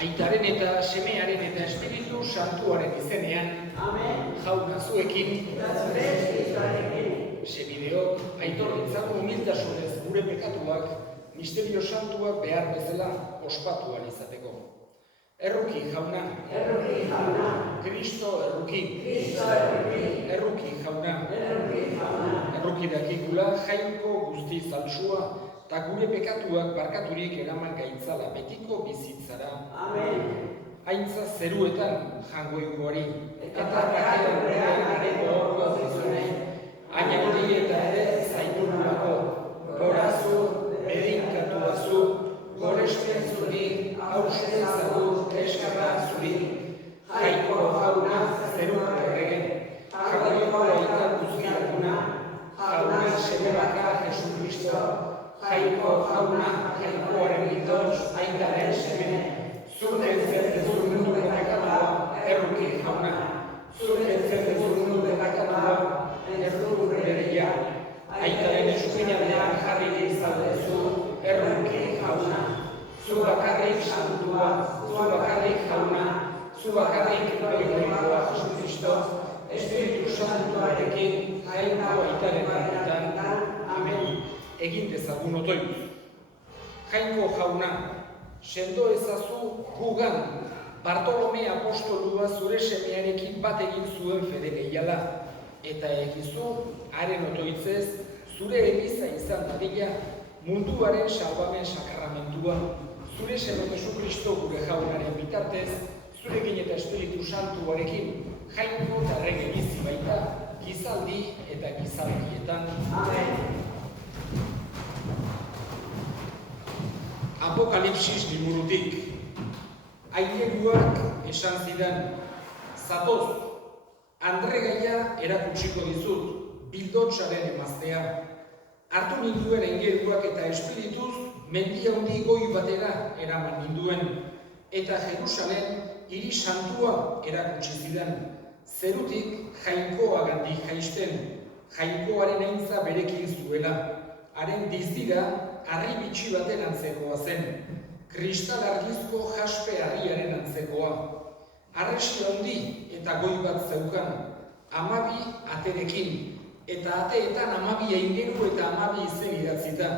Aitaren eta semearen eta Espiritu Santuaren izenean, jauna zuekin, semideok, aitor ditzagun humiltasunez gure pekatuak, misterio santuak behar bezala ospatuan izateko. Erruki, jauna. Kristo erruki. Erruki, jauna. Erruki dakikula jainko guzti zaltsua, eta gure pekatuak barkaturik eraman gaitzala betiko bizitzara. Haintza zeruetan jango ingoari, eta bakean gurean horko zizunei, ainari eta ere zaitugulako, gorazu, bedinkatu azu, gorespen zuri, hausen zagur, eskarra zuri, jaiko jauna zeruko erregen, jaiko aitan guztiakuna, jauna semeraka Jesu Kristo, jaiko jauna, jaikoaren bidotz, aitaren semene, zurten zertezun mundu pekatua, erruki jauna, zurten zertezun mundu pekatua, erruki bereia, aitaren eskuinaldean jarri izaldezu, erruki jauna, zu bakarrik santua, zu bakarrik jauna, zu bakarrik begoikoa Jesu Kristo, Espiritu Santuarekin, jaiko aitaren barnetan, amen. Egin dezagun otoituz. Jainko jauna, sendo ezazu gugan, Bartolome apostolua zure semearekin bat egin zuen fede gehiala, eta egizu, haren otoitzez, zure eliza izan dadila, munduaren salbamen sakramentua, zure seme Jesu Kristo gure jaunaren bitartez, zurekin eta Espiritu Santuarekin, jainko eta errege bizi baita, gizaldi eta gizaldietan. Amen. Apokalipsis liburutik. Aineruak esan zidan, zatoz, andregaia erakutsiko dizut, bildotsaren emaztea. Hartu ninduen aingeruak eta espirituz, mendi handi goi batera eraman ninduen, eta Jerusalem hiri santua erakutsi zidan, zerutik jainkoa gandik jaisten, jainkoaren aintza berekin zuela, haren dizira, harri bitxi baten antzekoa zen, kristal argizko jaspe harriaren antzekoa. Arresi handi eta goi bat zeukan, 12 aterekin, eta ateetan 12 aingeru eta 12 izen idatzita.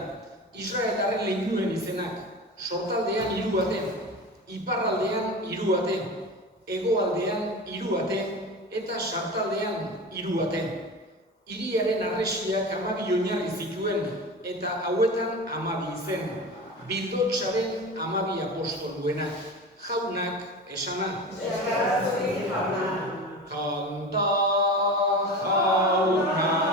Israelaren leinuen izenak, sortaldean 3 ate, iparraldean 3 ate, hegoaldean 3 ate, eta sartaldean 3 ate. Hiriaren arresiak 12 oinarri zituen, eta hauetan 12 izen, bildotsaren 12 apostoluenak, jaunak esana. Eskarrazurik jauna. Kanta jaunari,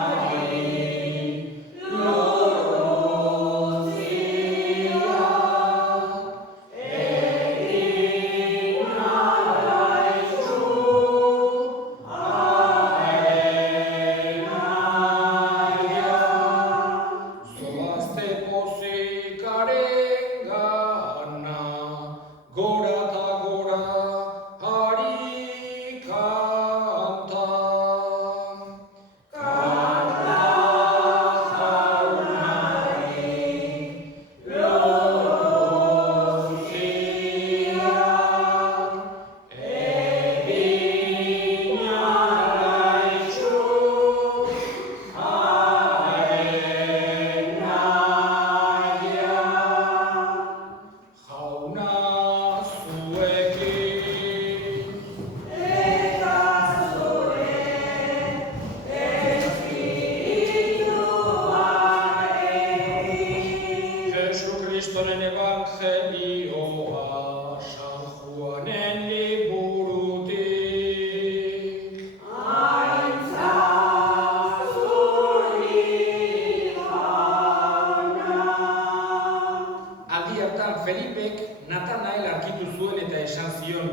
zion,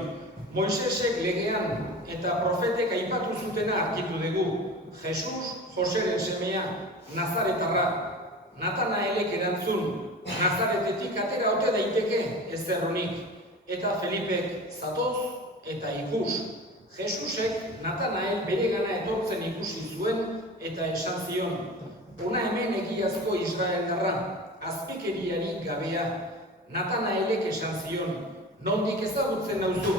Moisesek legean eta profetek aipatu zutena argitu dugu. Jesus, Joseren semea, Nazaretarra. Natanaelek erantzun, Nazaretetik atera ote daiteke ezerronik. Eta Felipek zatoz eta ikus. Jesusek Natanael beregana etortzen ikusi zuen eta esan zion, hona hemen egiazko Israeldarra, azpikeriari gabea. Natanaelek esan zion, nondik ezagutzen nauzu?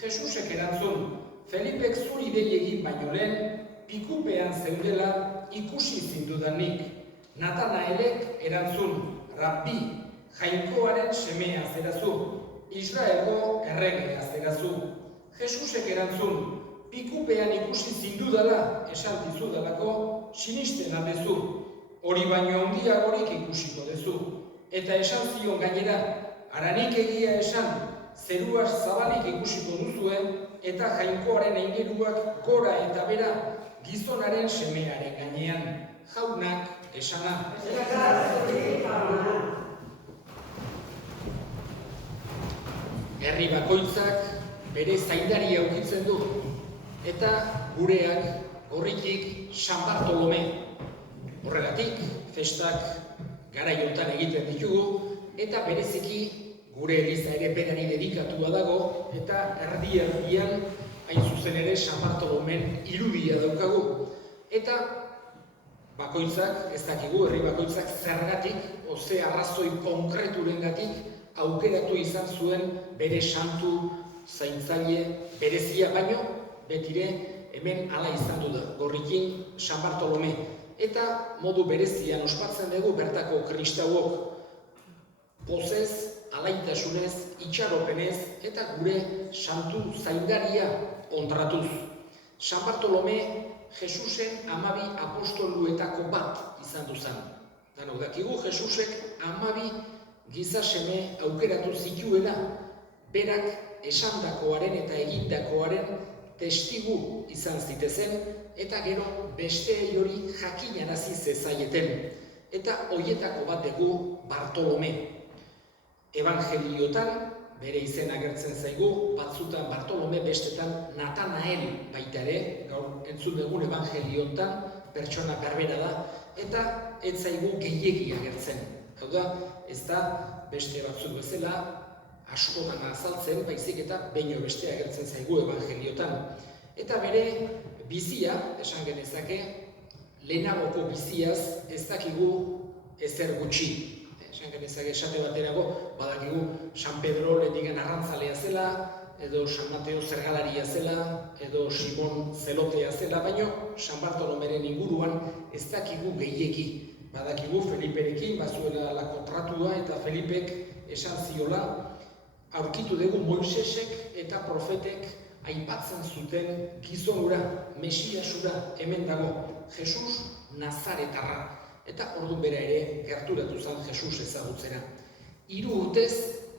Jesusek erantzun, Felipek zuri dei egin baino lehen, pikupean zeudela ikusi zindudanik. Natanaelek erantzun, Rabbi, Jainkoaren semea zerazu, Israelgo erregea zerazu. Jesusek erantzun, pikupean ikusi zindudala esan dizudalako sinisten aldezu, hori baino handiagorik ikusiko dezu. Eta esan zion gainera, haranik egia esan, zeruaz zabalik ikusiko duzuen, eta Jainkoaren aingeruak gora eta bera gizonaren semearen gainean, jaunak esana. Herri bakoitzak bere zaindari aurkitzen du, eta gureak horritik San Bartolome. Horregatik, festak garaiotan egiten ditugu, eta bereziki gure eliza ere berari dedikatua dago, eta erdi-erdian hain zuzen ere San Bartolomen irudia daukagu. Eta bakoitzak, ez dakigu, herri bakoitzak zergatik, oze arrazoi konkreturengatik aukeratu izan zuen bere santu zaintzaile berezia, baino betire hemen hala izan du da, Gorrikin San Bartolome. Eta modu berezian ospatzen dugu bertako kristauok pozez, alaitasunez, itxaropenez eta gure santu zaindaria ontratuz. San Bartolome Jesusen 12 apostoluetako bat izan duzan. Danok dakigu Jesusek 12 giza seme aukeratu zituela, berak esandakoaren eta egindakoaren testigu izan zitezen, eta gero besteei hori jakinarazi zezaieten. Eta hoietako bat dugu Bartolome. Evangeliotan bere izena agertzen zaigu, batzutan Bartolome, bestetan Natanael baita ere, gaur entzun dugun evangeliotan pertsona berbera da, eta ez zaigu gehiegi agertzen. Hau da, ez da beste batzuk bezala askotan azaltzen, baizik eta beino beste agertzen zaigu evangeliotan. Eta bere bizia, esan genezake, lehenagoko biziaz ez dakigu ezer gutxi. Esan genezake esate baterago, badakigu San Pedro lehendigan arrantzalea zela, edo San Mateo zergalaria zela, edo Simon zelotea zela, baino San Bartolomeren inguruan ez dakigu gehiegi. Badakigu Feliperekin bazuela alako tratua, eta Felipek esan ziola, aurkitu dugu Moisesek eta profetek aipatzen zuten gizonura, Mesiasura hemen dago, Jesus Nazaretarra. Eta orduan bera ere gerturatu zen Jesus ezagutzera. 3 urtez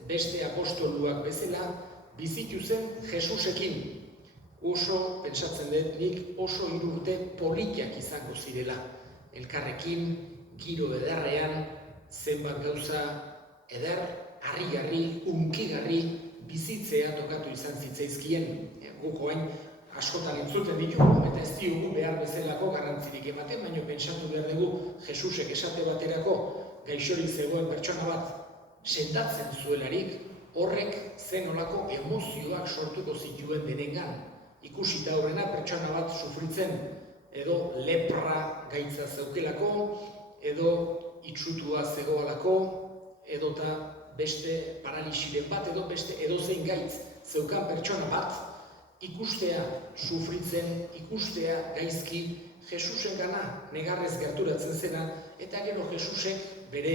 beste apostoluak bezala bizitu zen Jesusekin. Oso, pentsatzen dut nik, oso 3 urte politiak izango zirela. Elkarrekin, giro ederrean, zenbat gauza eder, harrigarri, hunkigarri bizitzea tokatu izan zitzaizkien. Guk orain askotan entzuten ditugu, eta ez diogu behar bezalako garrantzirik ematen, baina pentsatu behar dugu Jesusek esate baterako gaixorik zegoen pertsona bat sendatzen zuelarik, horrek zen olako emozioak sortuko zituen denengan. Ikusita horrena pertsona bat sufritzen, edo lepra gaitza zeukelako, edo itsutua zegoelako, edota beste paralisiren bat, edo beste edozein gaitz zeukan pertsona bat, ikustea sufritzen, ikustea gaizki, Jesusen gana negarrez gerturatzen zena, eta gero Jesusek bere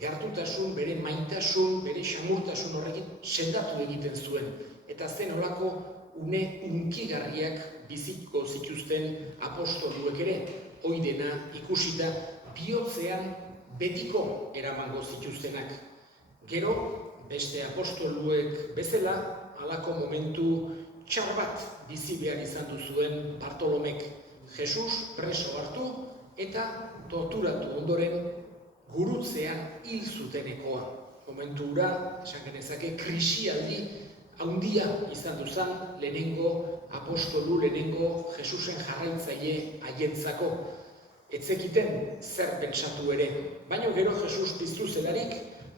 gertutasun, bere maitasun, bere xamurtasun horrekin sendatu egiten zuen. Eta zen olako une hunkigarriak biziko zituzten apostoluek ere, hoi dena ikusita bihotzean betiko eramango zituztenak. Gero, beste apostoluek bezala, halako momentu txar bat bizi behar izan duzuen Bartolomek. Jesus preso hartu eta torturatu ondoren gurutzean hil zutenekoa. Momentu hura, esan genezake, krisialdi haundia izan duzan lehenengo apostolu, lehenengo Jesusen jarraitzaile haientzako. Etzekiten zer pentsatu ere, baina gero Jesus piztu zelarik,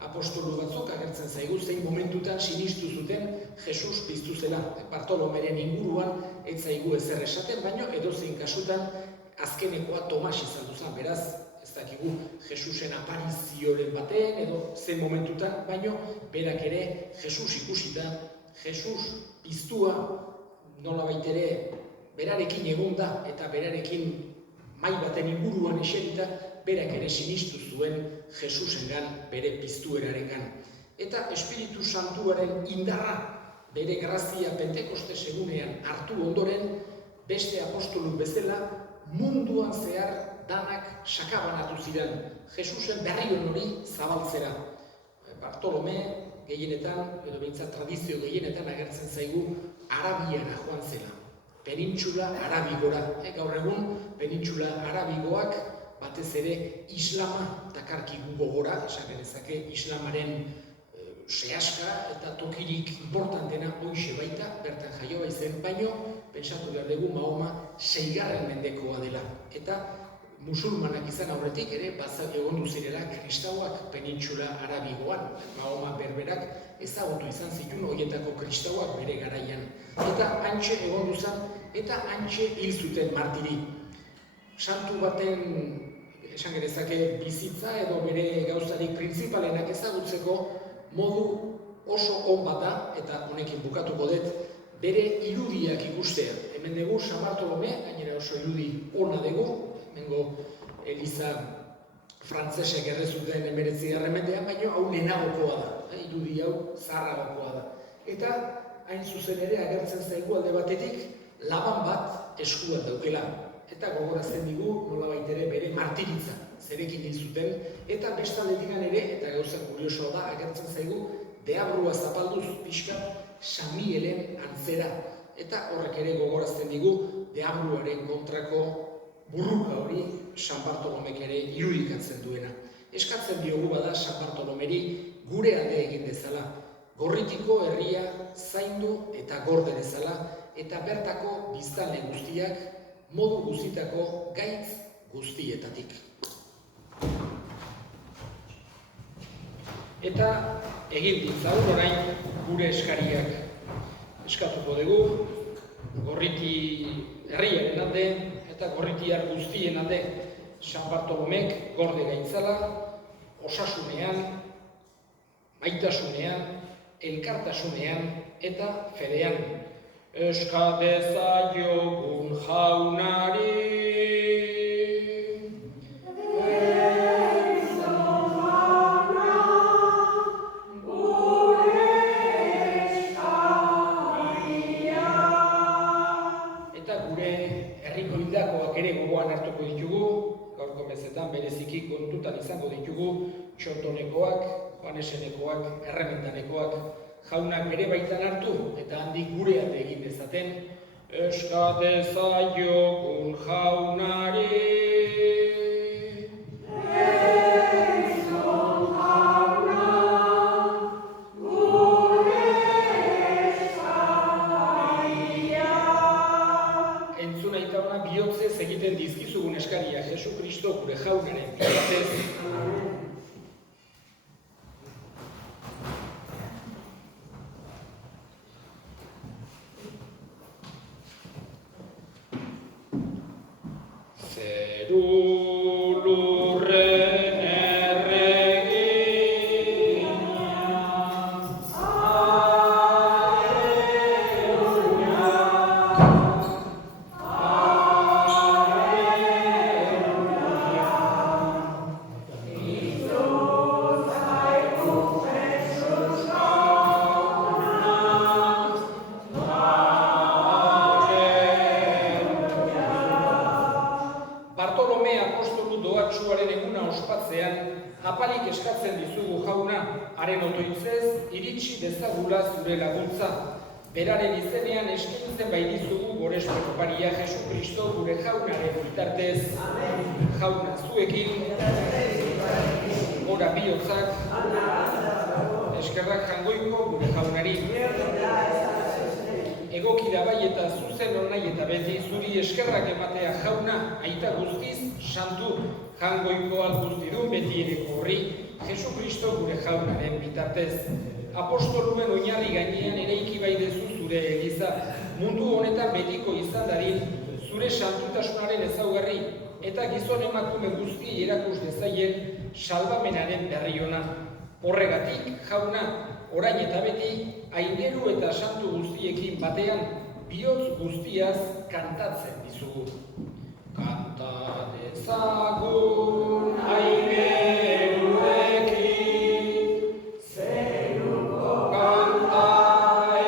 apostolu batzuk agertzen zaigu zein momentutan sinistu zuten Jesus piztu zela. Bartolomeren inguruan ez zaigu ezer esaten, baina edozein kasutan azkenekoa Tomas izan duzan, beraz, ez dakigu Jesusen aparizioren baten edo zen momentutan, baina berak ere Jesus ikusita, Jesus piztua nolabait ere berarekin egonda eta berarekin mai baten inguruan eserita, berak ere sinistu zuen Jesusengan, bere piztuerarengan. Eta Espiritu Santuaren indarra, bere grazia Pentekostes egunean hartu ondoren, beste apostolu bezala munduan zehar danak sakabanatu ziren, Jesusen berrion hori zabaltzera. Bartolome gehienetan, edo behintzat tradizio gehienetan agertzen zaigu Arabiara joan zela. Penintxula Arabigora. Gaur egun, Penintxula Arabigoak batez ere islama dakarkigu gogora, esan genezake islamaren sehaska eta tokirik importantena hoixe baita, bertan jaio baizen, baino pentsatu behar dugu Mahoma 6. mendekoa dela. Eta musulmanak izan aurretik ere egondu zirela kristauak Penintxula Arabigoan. Mahoma berberak ezagutu izan zituen horietako kristauak bere garaian. Eta hantxe egondu zen, eta hantxe hil zuten martiri. Santu baten, esan genezake, bizitza edo bere gauzarik printzipalenak ezagutzeko modu oso on bat da, eta honekin bukatuko dut, bere irudiak ikustea. Hemen dugu San Bartolome, gainera oso irudi ona dugu, hemengo Eliza frantzesek errezuten 19. mendean, baina hau lehenagokoa da, irudi hau zaharragokoa da. Eta hain zuzen ere agertzen zaigu alde batetik laban bat eskuan daukela. Eta gogorazten digu nolabait ere bere martiritza zerekin hil zuten, eta bestaldetik ere, eta gauza kuriosoa da, agertzen zaigu deabrua zapalduz pixka Samielen antzera. Eta horrek ere gogorazten digu deabruaren kontrako burruka hori San Bartolomek ere irudikatzen duena. Eskatzen diogu bada San Bartolomeri gure alde egin dezala, Gorritiko herria zaindu eta gorde dezala, eta bertako biztanle guztiak modu guztietako gaitz guztietatik. Eta egin ditzagun orain gure eskariak eskatuko dugu, Gorriti herriaren alde eta gorritiar guztien alde. San Bartolomek gorde gaitzala, osasunean, maitasunean, elkartasunean eta fedean. Eska dezaiogun jaunari. Eta gure herriko hildakoak ere gogoan hartuko ditugu, gaurko mezetan bereziki kontutan izango ditugu, Txotonekoak, Joanesenekoak, Erremendanekoak, jaunak bere baitan hartu, eta handik gure alde egin dezaten, eska dezaiogun jaunari. Eizon jauna, gure eskaria. Entzun aitauna bihotzez egiten dizkizugun eskaria, Jesu Kristo gure jaunaren bihotzez. Apalik eskatzen dizugu jauna, haren otoitzez, iritsi dezagula zure laguntza. Beraren izenean eskaintzen baitizugu goresko oparia Jesu Kristo gure jaunaren bitartez. Jauna zuekin, gora bihotzak, eskerrak Jangoiko gure jaunari. Egokira bai eta zuzen hor nahi eta beti zuri eskerrak ematea jauna, aita guztiz, santu Jangoiko alguztidun beti ereko horri, Jesu Kristo gure jaunaren bitartez. Apostoluen oinarri gainean eraiki bai dezu zure eliza, mundu honetan betiko izan dadin, zure santutasunaren ezaugarri, eta gizon emakume guzti erakus dezaien salbamenaren berri ona. Horregatik, jauna, orain eta beti, aingeru eta santu guztiekin batean, bihotz guztiaz kantatzen dizugu. Kanta dezagun aingeruekin, zeruko kanta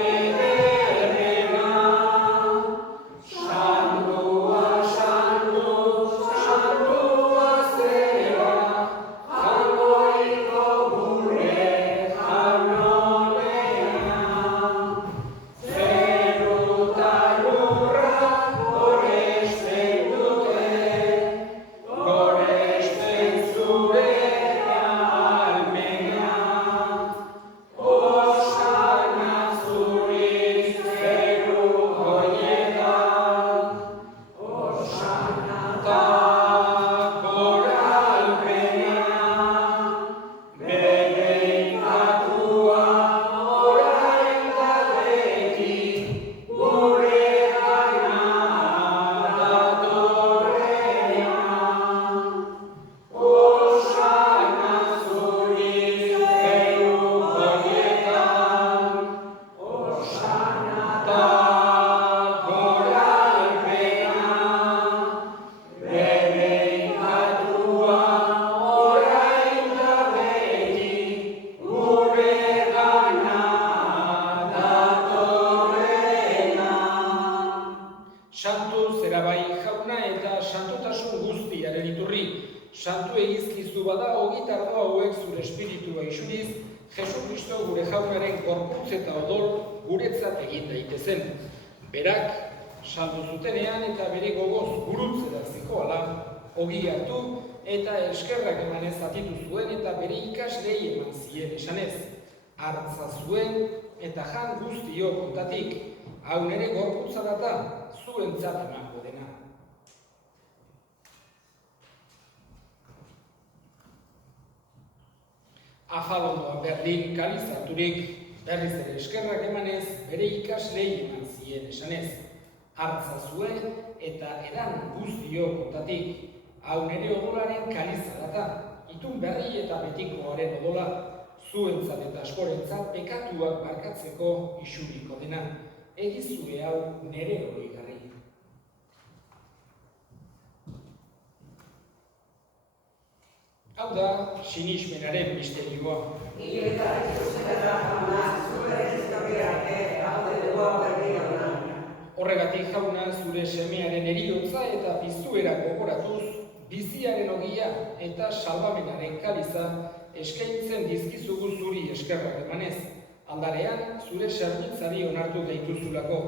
ederrena, santua, santu, santua zera, Jangoiko gure jaunonean, zeru eta lurra goresten dute, goresten zure almena. Osana zuri zeru horietan, osana ta goralpena, bereikatua orain da beti, gure gana datorrenean. Osana zuri zeru horietan, osana ta goralpena, bereikatua orain da beti, gure gana datorrenean. Santu zera bai jauna eta santotasun guztiaren iturri. Santu egizkizu bada ogitardo hauek zure espiritua isuriz, Jesu Kristo gure jaunaren gorputz eta odol guretzat egin daitezen. Berak, saldu zutenean eta bere gogoz gurutzera zikoala, ogi hartu eta eskerrak emanez zatitu zuen eta bere ikaslei eman zien esanez. Hartza zuen eta jan guztio kontatik, hau nere gorputza data, zuentzat emango dena. Afalondoa Berlin kalizaturik, berriz ere eskerrak emanez, bere ikaslei eman zien esanez. Hartza zuen eta edan guztio kontatik, hau nere odolaren kaliza data, itun berri eta betikoaren odola, zuentzat eta askorentzat pekatuak barkatzeko isuriko dena. Egizue hau nere oroigarri. Hau da, sinismenaren misterioa. Horregatik jauna zure semearen heriotza eta piztuera gogoratuz, biziaren ogia eta salbamenaren kaliza eskaintzen dizkizugu zuri eskerrak emanez. Aldarean, zure zerbitzari onartu gaituzulako,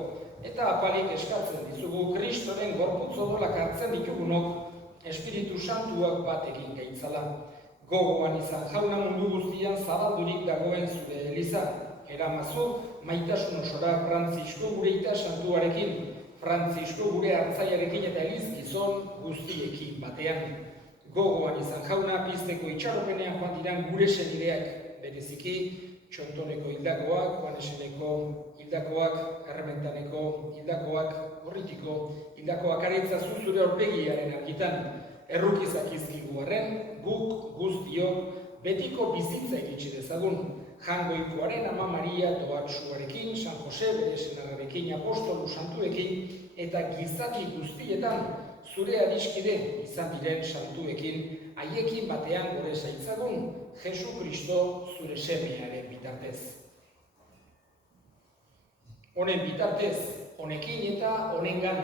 eta apalik eskatzen dizugu Kristoren gorputz odolak hartzen ditugunok, Espiritu Santuak batekin gaitzala. Gogoan izan jauna mundu guztian zabaldurik dagoen zure eliza. Eramazu maitasun osora Frantzisko gure ita santuarekin, Frantzisko gure hartzaiarekin eta elizgizon guztiekin batean. Gogoan izan jauna pizteko itxaropenean joan diran gure senideak, bereziki Txontoneko hildakoak, Juaneseneko hildakoak, Errementaneko hildakoak, Gorritiko hildakoak aretzazu zure aurpegiaren argitan. Errukizak izkigu arren, guk guztiok betiko bizitza iritsi dezagun. Jangoikoaren Ama Maria doatsuarekin, San Jose bere senarrarekin, apostolu santuekin eta gizaki guztietan zure adiskide izan diren santuekin, haiekin batean gore zaitzagun, Jesu Kristo zure semearen bitartez. Honen bitartez, honekin eta honengan,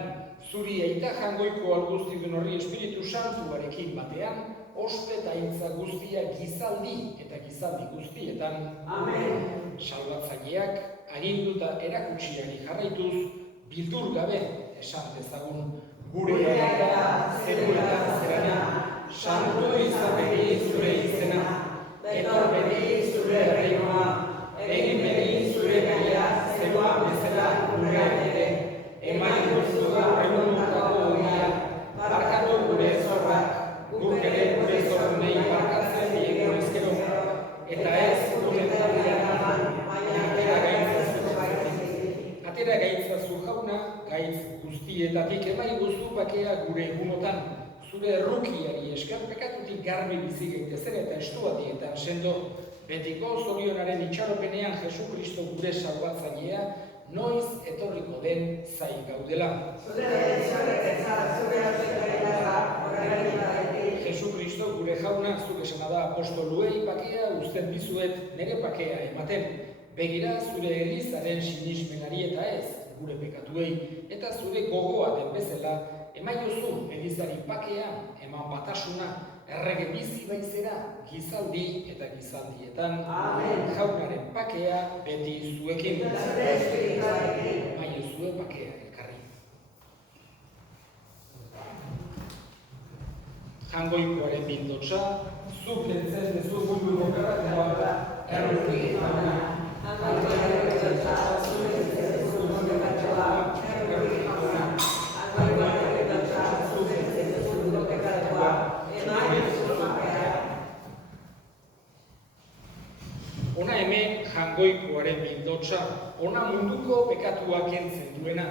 zuri aita Jangoiko alguztidun horri Espiritu Santuarekin batean, ospetaintza guztia gizaldi eta gizaldi guztietan. Amen. Salbatzaileak, aginduta erakutsiari jarraituz, bildur gabe esan dezagun. Gure aita, zeruetan zerana, santu izan beti zure izena, etor beti zure reinoa, begi zure gaia, zeruan bezala lurrean ere, eman iguzu gaur egunotako ogia, barkatu gure zorrak, guk ere gure zorrunei barkatzen diegu ezkero, eta ez gure taldean baina atera gaitzazu jauna, gaitz guztietatik emai guztu bakea gure egunotan, zure errukiari esker pekatutik garbi bizi gaitezen eta estuatietan sendo, betiko zorionaren itxaropenean Jesu Kristo gure salbatzailea, noiz etorriko den zai gaudela. Jesu Kristo gure jauna zuk esana da apostoluei bakea uzten dizuet nire bakea ematen. Begira zure elizaren sinismenari eta ez gure pekatuei, eta zure gogoa den bezala emaiozu elizari bakea, eman batasuna, errege bizi baizera, gizaldi eta gizaldietan, jaunaren bakea beti zuekin. Emaiozue bakea elkarri. Jangoikoaren bildotsa, zuk lentzen dezu gundu goberratua, erruki jauna. Ona hemen jangoikoaren bildotsa, ona munduko pekatua kentzen duena,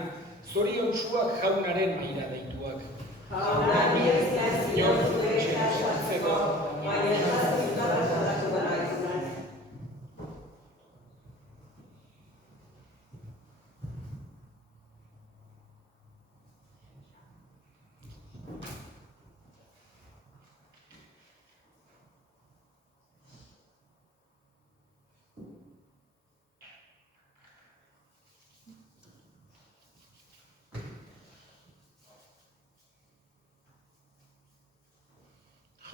zoriontsuak jaunaren maira deituak. Jaunari ez da zion zure kasatzeko, baina zazpitara salatu gara izan.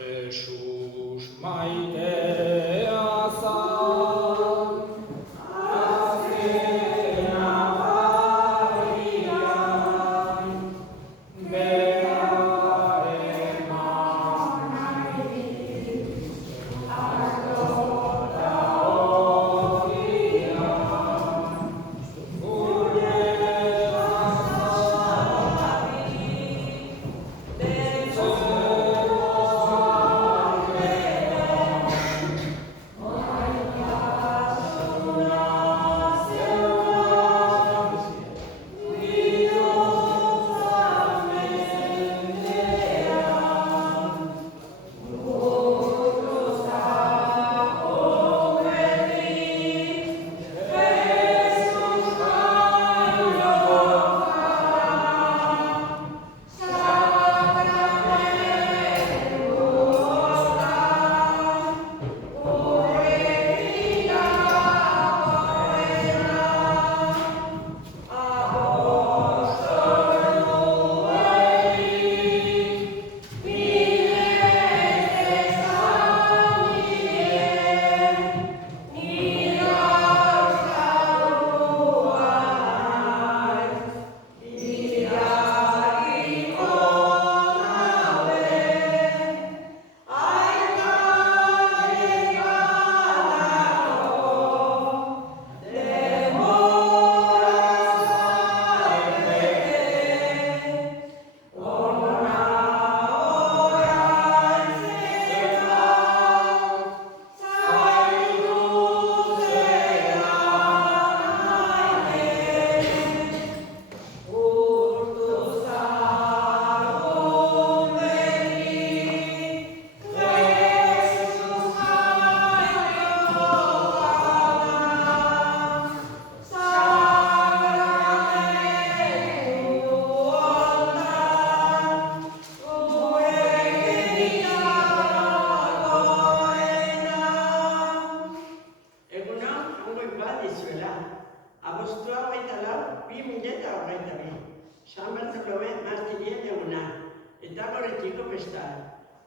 Jesus maitea zan, azkena barian, beraren manari, agota horian, gure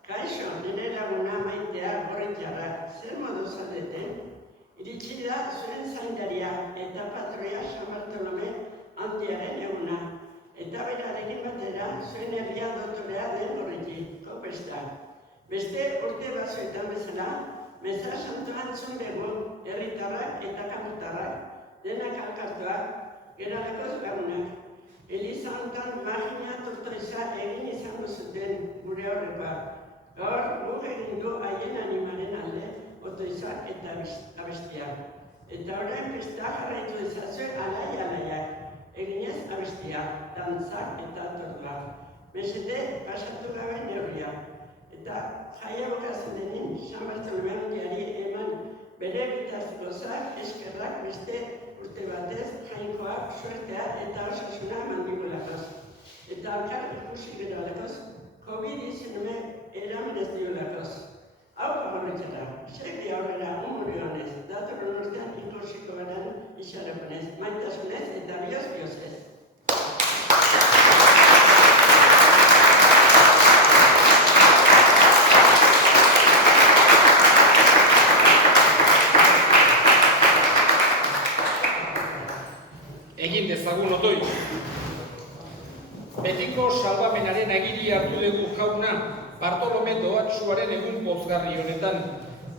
Kaixo, nire laguna maitea gorritxarra, zer modu zaudete? Iritsi da zuen zaindaria eta patroia San Bartolome handiaren eguna. Eta berarekin batera zuen herria dotorea den horrekin, kopesta. Beste urte batzuetan bezala, meza santu antzun dugu, herritarrak eta kanpotarrak, denak alkartuak, geralekoz gaunak. Eliza hontan magina tortoiza egin izango zuten gure aurrekoa. Gaur guk egin du haien animaren alde, otoizak eta abestia. Eta orain besta jarraitu ezazue alaiak. Eginez abestia, dantzak eta tortuak. Mesede pasatu gabe neurria. Eta jaia bukatzen denin, San Bartolome handiari eman bere bitazkozak eskerrak beste urte batez jainkoak suertea eta osasuna mandibulakoz. Eta alkar ikusi geralakoz, COVID-19 eramanez diolakoz. Hau pagorretxara, segi aurrera umuri honez, datorren urtean ikusiko garen isaraponez, maitasunez eta bioz-biozez. Egin dezagun otoi. Betiko salbamenaren agiri hartu dugu jauna, Bartolome Doatsuaren egun pozgarri honetan.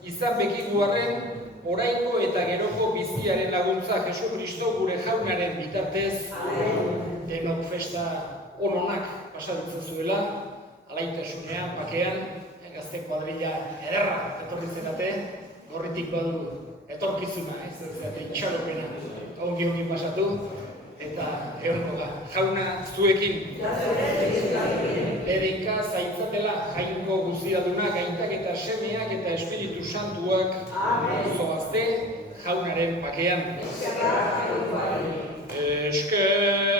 Izan bekiguarren, oraiko eta geroko biziaren laguntza Jesu Kristo gure jaunaren bitartez, denok festa ononak pasatzen zuela, alaitasunean, bakean, gazte kuadrilla ederra etorri zenate, gorritik badu etorkizuna, itxaropena, ongi pasatu, eta egongo da, jauna zuekin. Erinka zaitzatela jainko guztiaduna, gaitak eta semeak eta Espiritu Santuak zoazte jaunaren bakean. Esker